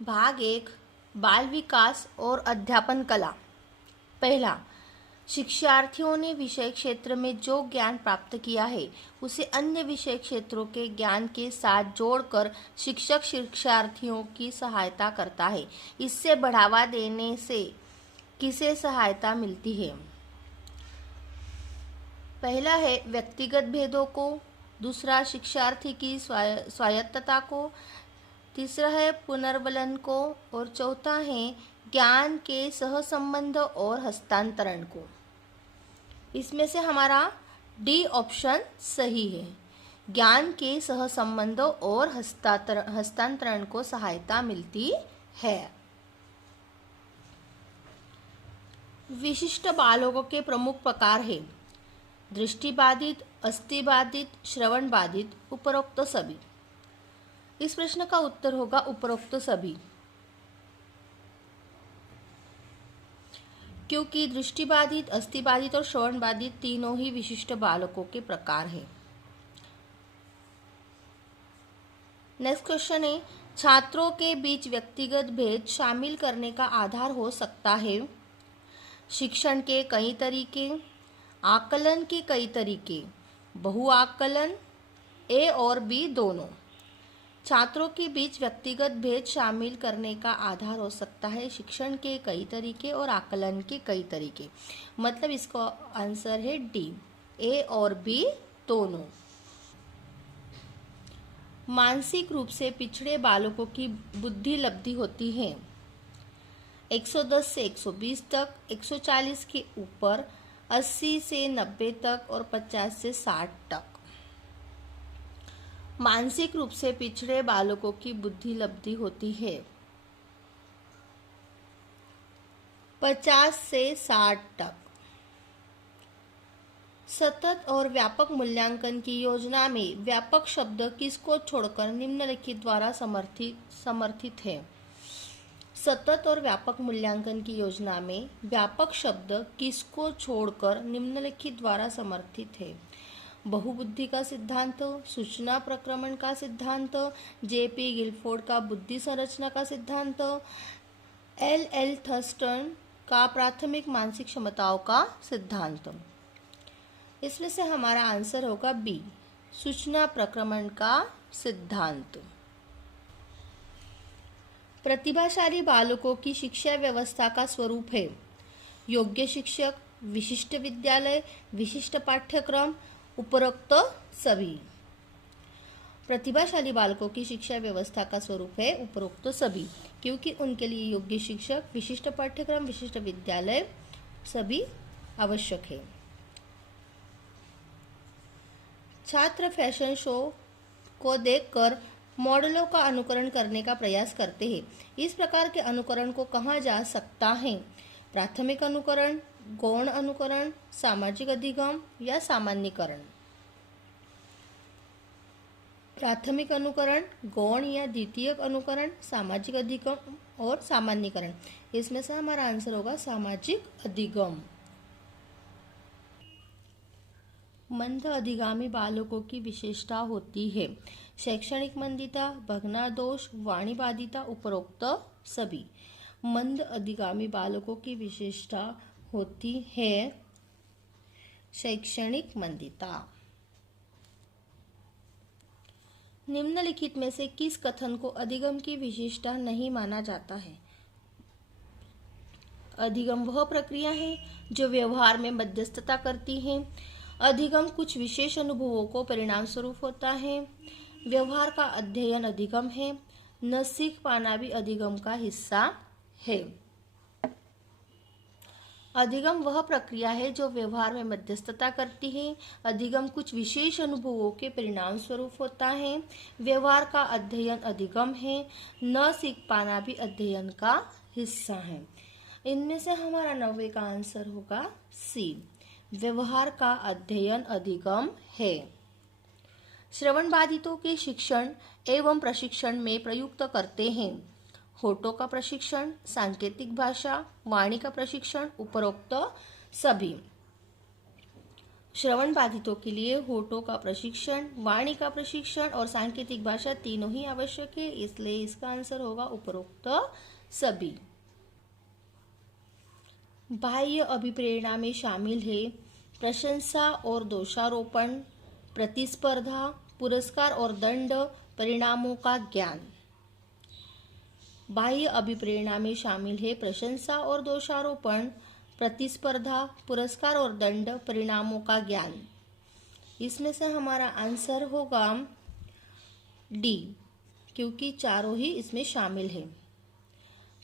भाग 1 बाल विकास और अध्यापन कला। पहला, शिक्षार्थियों ने विषय क्षेत्र में जो ज्ञान प्राप्त किया है उसे अन्य विषय क्षेत्रों के ज्ञान के साथ जोड़कर शिक्षक शिक्षार्थियों की सहायता करता है। इससे बढ़ावा देने से किसे सहायता मिलती है? पहला है व्यक्तिगत भेदों को, दूसरा शिक्षार्थी की स्वायत्तता को, तीसरा है पुनर्बलन को और चौथा है ज्ञान के सहसंबंध और हस्तांतरण को। इसमें से हमारा डी ऑप्शन सही है। ज्ञान के सहसंबंध और हस्तांतरण को सहायता मिलती है। विशिष्ट बालकों के प्रमुख प्रकार है दृष्टिबाधित, अस्थिबाधित, श्रवण बाधित, उपरोक्त सभी। इस प्रश्न का उत्तर होगा उपरोक्त सभी, क्योंकि दृष्टिबाधित, अस्थिबाधित और श्रवण बाधित तीनों ही विशिष्ट बालकों के प्रकार हैं। नेक्स्ट क्वेश्चन है, छात्रों के बीच व्यक्तिगत भेद शामिल करने का आधार हो सकता है शिक्षण के कई तरीके, आकलन के कई तरीके, बहुआकलन, ए और बी दोनों। छात्रों के बीच व्यक्तिगत भेद शामिल करने का आधार हो सकता है शिक्षण के कई तरीके और आकलन के कई तरीके। मतलब इसका आंसर है डी, ए और बी दोनों। मानसिक रूप से पिछड़े बालकों की बुद्धि लब्धि होती है 110 से 120 तक, 140 के ऊपर, 80 से 90 तक और 50 से 60 तक। मानसिक रूप से पिछड़े बालकों की बुद्धि लब्धि होती है 50 से 60 तक। सतत और व्यापक मूल्यांकन की योजना में व्यापक शब्द किसको छोड़कर निम्नलिखित द्वारा समर्थित है? सतत और व्यापक मूल्यांकन की योजना में व्यापक शब्द किसको छोड़कर निम्नलिखित द्वारा समर्थित है? बहुबुद्धि का सिद्धांत, सूचना प्रक्रमण का सिद्धांत, जेपी गिलफोर्ड का बुद्धि संरचना का सिद्धांत, एल थर्स्टन का प्राथमिक मानसिक क्षमताओं का सिद्धांत। इसमें से हमारा आंसर होगा बी, सूचना प्रक्रमण का सिद्धांत। प्रतिभाशाली बालकों की शिक्षा व्यवस्था का स्वरूप है योग्य शिक्षक, विशिष्ट विद्यालय, विशिष्ट पाठ्यक्रम, उपरोक्त सभी। प्रतिभाशाली बालकों की शिक्षा व्यवस्था का स्वरूप है उपरोक्त सभी, क्योंकि उनके लिए योग्य शिक्षक, विशिष्ट पाठ्यक्रम, विशिष्ट विद्यालय सभी आवश्यक है। छात्र फैशन शो को देखकर मॉडलों का अनुकरण करने का प्रयास करते हैं। इस प्रकार के अनुकरण को कहा जा सकता है? प्राथमिक अनुकरण, गौण अनुकरण, सामाजिक अधिगम या सामान्यीकरण। प्राथमिक अनुकरण, गौण या द्वितीयक अनुकरण, सामाजिक अधिगम और सामान्यीकरण। इसमें से हमारा आंसर होगा सामाजिक अधिगम। मंद अधिगामी बालकों की विशेषता होती है शैक्षणिक मंदिता, भग्नादोष, वाणीबाधिता, उपरोक्त सभी। मंद अधिगामी बालकों की विशेषता होती है शैक्षणिक मंदिता। निम्नलिखित में से किस कथन को अधिगम की विशेषता नहीं माना जाता है? अधिगम वह प्रक्रिया है जो व्यवहार में मध्यस्थता करती है। अधिगम कुछ विशेष अनुभवों को परिणाम स्वरूप होता है। व्यवहार का अध्ययन अधिगम है। न सीख पाना भी अधिगम का हिस्सा है। अधिगम वह प्रक्रिया है जो व्यवहार में मध्यस्थता करती है। अधिगम कुछ विशेष अनुभवों के परिणाम स्वरूप होता है। व्यवहार का अध्ययन अधिगम है। न सीख पाना भी अध्ययन का हिस्सा है। इनमें से हमारा 90 का आंसर होगा सी, व्यवहार का अध्ययन अधिगम है। श्रवण बाधितों के शिक्षण एवं प्रशिक्षण में प्रयुक्त करते हैं होठों का प्रशिक्षण, सांकेतिक भाषा, वाणी का प्रशिक्षण, उपरोक्त सभी। श्रवण बाधितों के लिए होठों का प्रशिक्षण, वाणी का प्रशिक्षण और सांकेतिक भाषा तीनों ही आवश्यक है, इसलिए इसका आंसर होगा उपरोक्त सभी। बाह्य अभिप्रेरणा में शामिल है प्रशंसा और दोषारोपण, प्रतिस्पर्धा, पुरस्कार और दंड, परिणामों का ज्ञान। बाह्य अभिप्रेरणा में शामिल है प्रशंसा और दोषारोपण, प्रतिस्पर्धा, पुरस्कार और दंड, परिणामों का ज्ञान। इसमें से हमारा आंसर होगा डी, क्योंकि चारों ही इसमें शामिल है।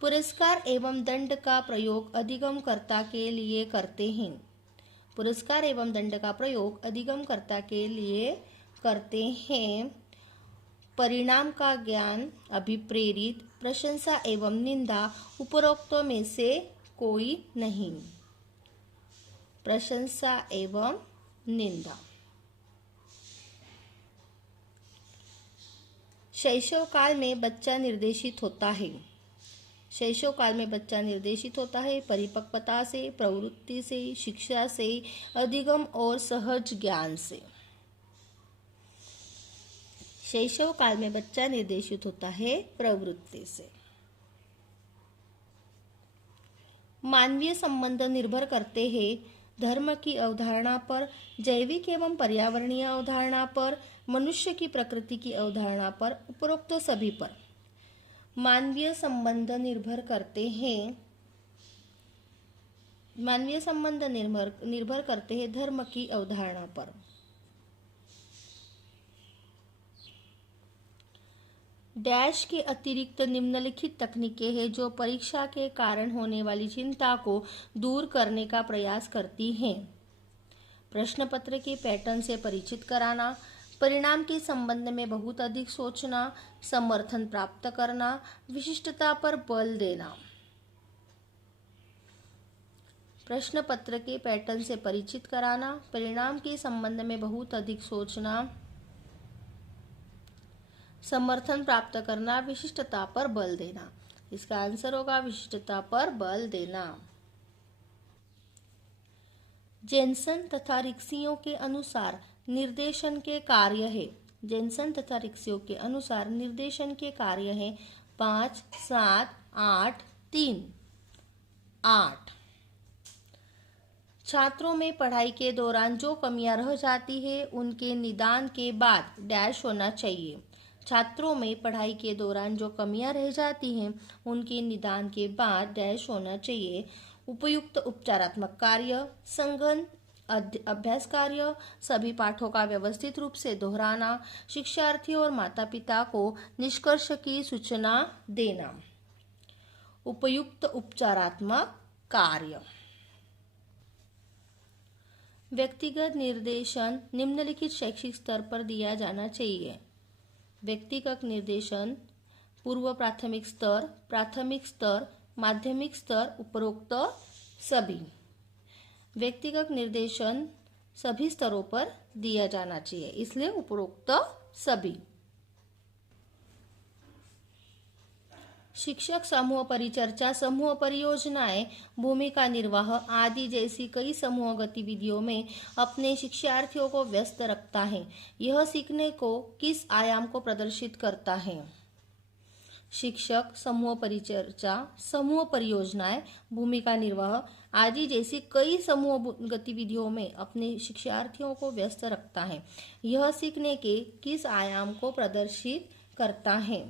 पुरस्कार एवं दंड का प्रयोग अधिगमकर्ता के लिए करते हैं। पुरस्कार एवं दंड का प्रयोग अधिगमकर्ता के लिए करते हैं। परिणाम का ज्ञान, अभिप्रेरित, प्रशंसा एवं निंदा उपरोक्तों में से कोई नहीं। प्रशंसा एवं निंदा। शैशव काल में बच्चा निर्देशित होता है। शैशव काल में बच्चा निर्देशित होता है परिपक्वता से, प्रवृत्ति से, शिक्षा से, अधिगम और सहज ज्ञान से। शैशव काल में बच्चा निर्देशित होता है प्रवृत्ति से। मानवीय संबंध निर्भर करते हैं धर्म की अवधारणा पर, जैविक एवं पर्यावरणीय अवधारणा पर, मनुष्य की प्रकृति की अवधारणा पर, उपरोक्त सभी पर। मानवीय संबंध निर्भर करते हैं धर्म की अवधारणा पर। डैश के अतिरिक्त निम्नलिखित तकनीकें हैं जो परीक्षा के कारण होने वाली चिंता को दूर करने का प्रयास करती हैं। प्रश्न पत्र के पैटर्न से परिचित कराना, परिणाम के संबंध में बहुत अधिक सोचना, समर्थन प्राप्त करना, विशिष्टता पर बल देना। प्रश्न पत्र के पैटर्न से परिचित कराना, परिणाम के संबंध में बहुत अधिक सोचना, समर्थन प्राप्त करना, विशिष्टता पर बल देना। इसका आंसर होगा विशिष्टता पर बल देना। जेनसन तथा रिक्सियों के अनुसार निर्देशन के कार्य है। जेनसन तथा रिक्सियों के अनुसार निर्देशन के कार्य है 5, 7, 8, 3, 8। छात्रों में पढ़ाई के दौरान जो कमियां रह जाती है उनके निदान के बाद डैश होना चाहिए। छात्रों में पढ़ाई के दौरान जो कमियां रह जाती हैं उनके निदान के बाद डैश होना चाहिए। उपयुक्त उपचारात्मक कार्य, संगहन अभ्यास कार्य, सभी पाठों का व्यवस्थित रूप से दोहराना, शिक्षार्थियों और माता पिता को निष्कर्ष की सूचना देना। उपयुक्त उपचारात्मक कार्य। व्यक्तिगत निर्देशन निम्नलिखित शैक्षिक स्तर पर दिया जाना चाहिए। व्यक्तिगत निर्देशन पूर्व प्राथमिक स्तर, माध्यमिक स्तर, उपरोक्त सभी। व्यक्तिगत निर्देशन सभी स्तरों पर दिया जाना चाहिए, इसलिए उपरोक्त सभी। शिक्षक समूह परिचर्चा, समूह परियोजनाएं, भूमिका निर्वाह आदि जैसी कई समूह गतिविधियों में अपने शिक्षार्थियों को व्यस्त रखता है। यह सीखने को किस आयाम को प्रदर्शित करता है? शिक्षक समूह परिचर्चा, समूह परियोजनाएं, भूमिका निर्वाह आदि जैसी कई समूह गतिविधियों में अपने शिक्षार्थियों को व्यस्त रखता है। यह सीखने के किस आयाम को प्रदर्शित करता है?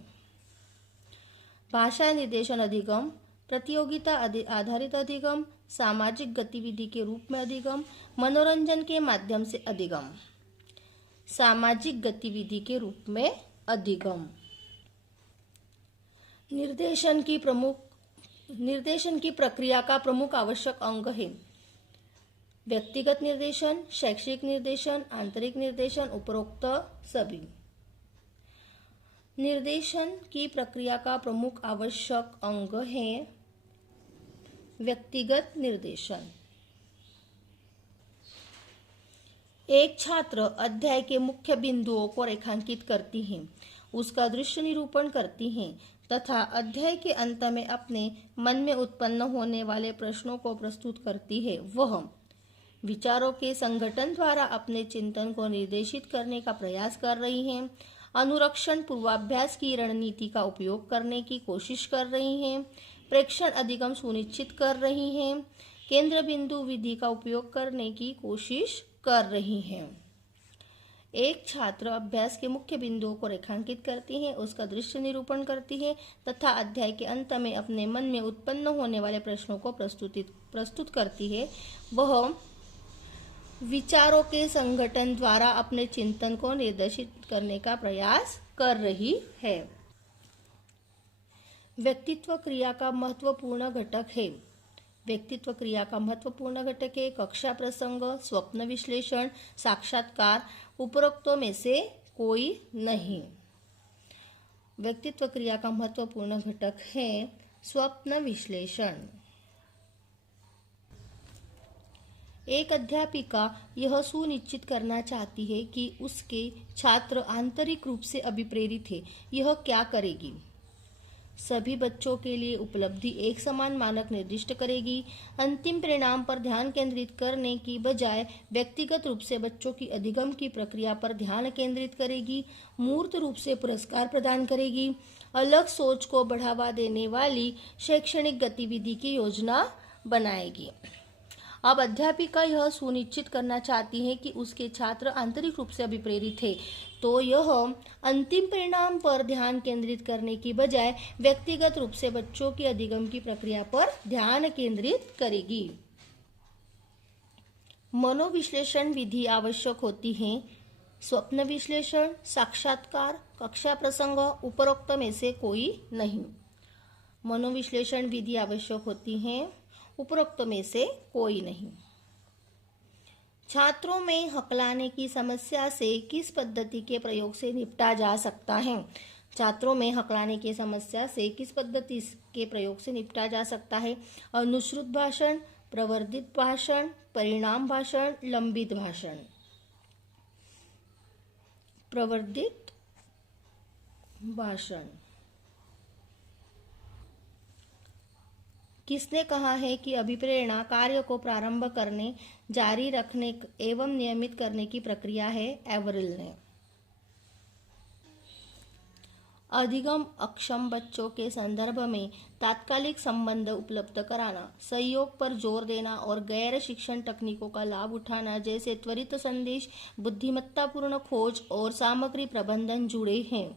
भाषा निर्देशन अधिगम, प्रतियोगिता आधारित अधिगम, सामाजिक गतिविधि के रूप में अधिगम, मनोरंजन के माध्यम से अधिगम। सामाजिक गतिविधि के रूप में अधिगम। निर्देशन की प्रक्रिया का प्रमुख आवश्यक अंग है व्यक्तिगत निर्देशन, शैक्षिक निर्देशन, आंतरिक निर्देशन, उपरोक्त सभी। निर्देशन की प्रक्रिया का प्रमुख आवश्यक अंग है व्यक्तिगत निर्देशन। एक छात्र अध्याय के मुख्य बिंदुओं को रेखांकित करती है, उसका दृश्य निरूपण करती है तथा अध्याय के अंत में अपने मन में उत्पन्न होने वाले प्रश्नों को प्रस्तुत करती है। वह विचारों के संगठन द्वारा अपने चिंतन को निर्देशित करने का प्रयास कर रही हैं, अनुरक्षण पूर्वाभ्यास की रणनीति का उपयोग करने की कोशिश कर रही हैं, प्रेक्षण अधिगम सुनिश्चित कर रही हैं, केंद्र बिंदु विधि का उपयोग करने की कोशिश कर रही हैं। एक छात्र अभ्यास के मुख्य बिंदुओं को रेखांकित करती है, उसका दृश्य निरूपण करती है तथा अध्याय के अंत में अपने मन में उत्पन्न होने वाले प्रश्नों को प्रस्तुत करती है। वह विचारों के संगठन द्वारा अपने चिंतन को निर्देशित करने का प्रयास कर रही है। व्यक्तित्व क्रिया का महत्वपूर्ण घटक है। व्यक्तित्व क्रिया का महत्वपूर्ण घटक है कक्षा प्रसंग, स्वप्न विश्लेषण, साक्षात्कार। उपरोक्तों में से कोई नहीं। व्यक्तित्व क्रिया का महत्वपूर्ण घटक है स्वप्न विश्लेषण। एक अध्यापिका यह सुनिश्चित करना चाहती है कि उसके छात्र आंतरिक रूप से अभिप्रेरित है। यह क्या करेगी? सभी बच्चों के लिए उपलब्धि एक समान मानक निर्दिष्ट करेगी। अंतिम परिणाम पर ध्यान केंद्रित करने की बजाय व्यक्तिगत रूप से बच्चों की अधिगम की प्रक्रिया पर ध्यान केंद्रित करेगी। मूर्त रूप से पुरस्कार प्रदान करेगी। अलग सोच को बढ़ावा देने वाली शैक्षणिक गतिविधि की योजना बनाएगी। अब अध्यापिका यह सुनिश्चित करना चाहती है कि उसके छात्र आंतरिक रूप से अभिप्रेरित है, तो यह अंतिम परिणाम पर ध्यान केंद्रित करने की बजाय व्यक्तिगत रूप से बच्चों की अधिगम की प्रक्रिया पर ध्यान केंद्रित करेगी। मनोविश्लेषण विधि आवश्यक होती है। स्वप्न विश्लेषण, साक्षात्कार, कक्षा प्रसंग, उपरोक्त में से कोई नहीं। मनोविश्लेषण विधि आवश्यक होती है, उपरोक्त में से कोई नहीं। छात्रों में हकलाने की समस्या से किस पद्धति के प्रयोग से निपटा जा सकता है? छात्रों में हकलाने की समस्या से किस पद्धति के प्रयोग से निपटा जा सकता है? अनुश्रुत भाषण, प्रवर्धित भाषण, परिणाम भाषण, लंबित भाषण। प्रवर्धित भाषण। किसने कहा है कि अभिप्रेरणा कार्य को प्रारंभ करने, जारी रखने एवं नियमित करने की प्रक्रिया है? एवरिल ने। अधिगम अक्षम बच्चों के संदर्भ में तात्कालिक संबंध उपलब्ध कराना, सहयोग पर जोर देना और गैर शिक्षण तकनीकों का लाभ उठाना जैसे त्वरित संदेश, बुद्धिमत्तापूर्ण खोज और सामग्री प्रबंधन जुड़े हैं।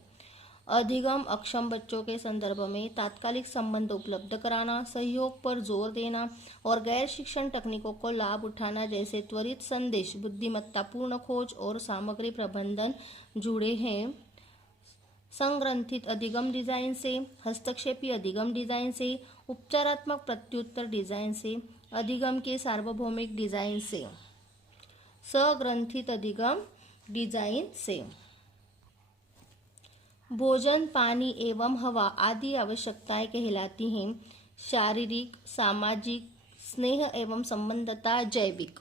अधिगम अक्षम बच्चों के संदर्भ में तात्कालिक संबंध उपलब्ध कराना, सहयोग पर जोर देना और गैर शिक्षण तकनीकों को लाभ उठाना जैसे त्वरित संदेश, बुद्धिमत्तापूर्ण खोज और सामग्री प्रबंधन जुड़े हैं। संग्रंथित अधिगम डिजाइन से, हस्तक्षेपी अधिगम डिजाइन से, उपचारात्मक प्रत्युत्तर डिजाइन से, अधिगम के सार्वभौमिक डिजाइन से, सग्रंथित अधिगम डिजाइन से। भोजन, पानी एवं हवा आदि आवश्यकताएं कहलाती हैं। शारीरिक, सामाजिक, स्नेह एवं संबंधता, जैविक।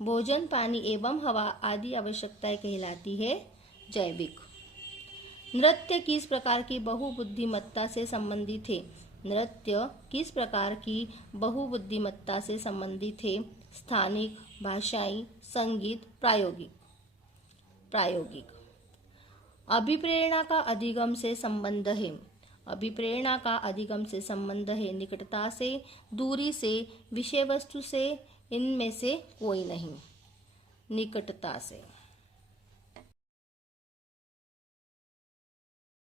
भोजन, पानी एवं हवा आदि आवश्यकताएं कहलाती है जैविक। नृत्य किस प्रकार की बहुबुद्धिमत्ता से संबंधित है? नृत्य किस प्रकार की बहुबुद्धिमत्ता से संबंधित है? स्थानिक, भाषाई, संगीत, प्रायोगिक। अभिप्रेरणा का अधिगम से संबंध है। अभिप्रेरणा का अधिगम से संबंध है निकटता से, दूरी से, विषय वस्तु से, इनमें से कोई नहीं। निकटता से।